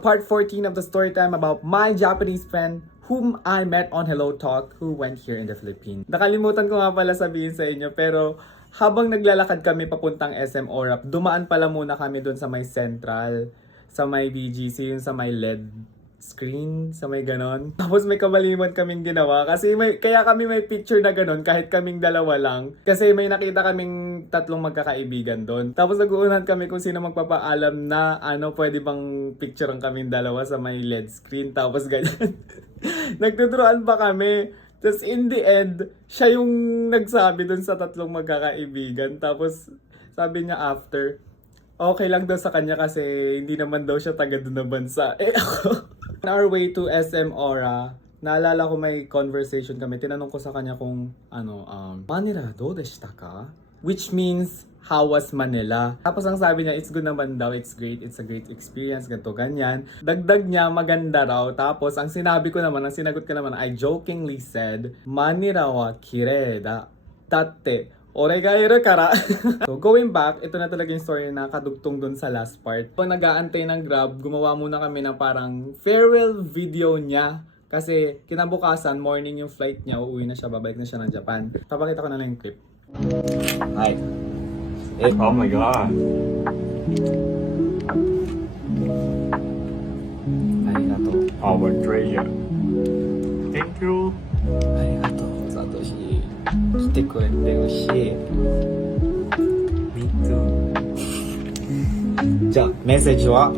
Part 14 of the story time about my Japanese friend whom I met on Hello Talk who went here in the Philippines. Nakalimutan ko nga pala sabihin sa inyo pero habang naglalakad kami papuntang SM Orap, dumaan pala muna kami dun sa may Central, sa may BGC, yung sa may LED screen, sa may ganon. Tapos may kabaliman kaming ginawa kasi kaya kami may picture na ganon kahit kaming dalawa lang. Kasi may nakita kaming tatlong magkakaibigan doon. Tapos nag-uunan kami kung sino magpapaalam na pwede bang picture ang kaming dalawa sa may LED screen. Tapos ganyan. Nagtuturoan pa kami. Tapos in the end, siya yung nagsabi doon sa tatlong magkakaibigan. Tapos sabi niya after, okay lang daw sa kanya kasi hindi naman daw siya taga doon na bansa. Ako. On our way to SM Ora, naalala ko may conversation kami. Tinanong ko sa kanya kung Manila, do deshita ka? Which means, how was Manila? Tapos ang sabi niya, it's good naman daw, it's great, it's a great experience, ganito, ganyan. Dagdag niya, maganda raw. Tapos ang sinagot ko naman, I jokingly said, Manila wa kirei da. Datte, ore ga iru kara. So going back, ito na talaga yung story na kadugtong dun sa last part. Pag nag-aantay ng Grab, gumawa muna kami ng parang farewell video niya. Kasi kinabukasan, morning yung flight niya, uuwi na siya, babalik na siya ng Japan. Papakita ko na lang yung clip. Hi. Oh my god. Arigato. Our treasure. Thank you. Arigato, Satoshi. 来てくれて嬉しい。Me too. じゃあ、メッセージは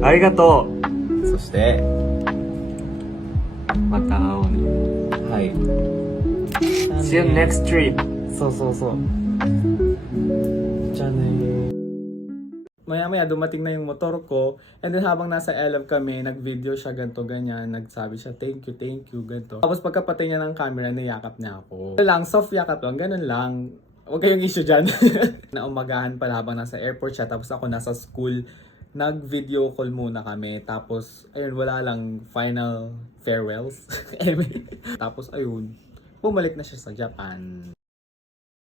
ありがとそして、う。また会おうね。はい。 See you next trip. そうそうそう。じゃあね。Maya-maya dumating na yung motor ko and then habang nasa LF kami, nag-video siya ganto ganyan, nagsabi siya thank you, ganto. Tapos pagkapatay niya ng camera, niyakap niya ako. Lang, soft yakap lang, ganun lang. Huwag kayong issue dyan. Naumagahan pala habang nasa airport siya, tapos ako nasa school. Nag-video call muna kami, tapos ayun, wala lang, final farewells. Tapos ayun, bumalik na siya sa Japan.